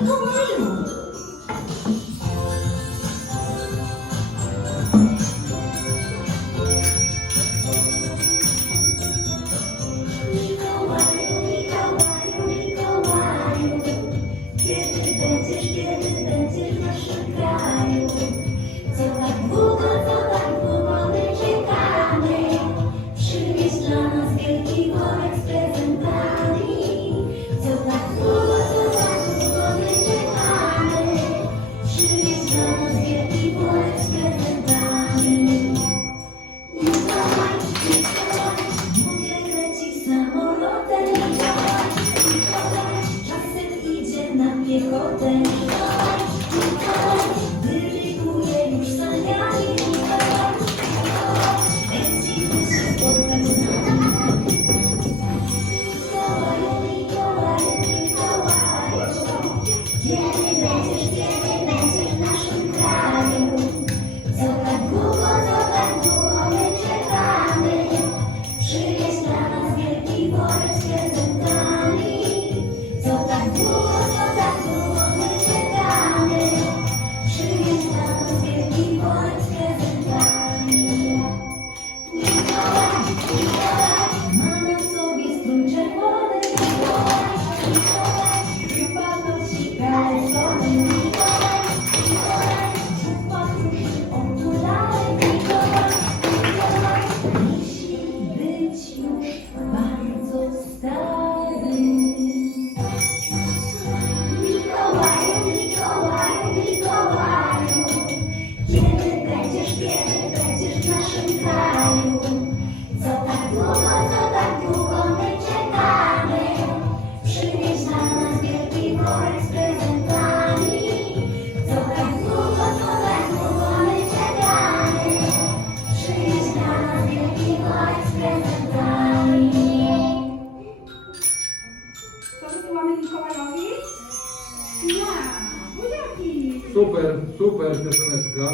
do maju. Mikołaju, Mikołaju, Mikołaju, kiedy będziesz, kiedy będziesz w naszym kraju? Co tak długo, co tak długo my czekamy? Dla nas wielki worek. day. Lord. super, super pioseneczka.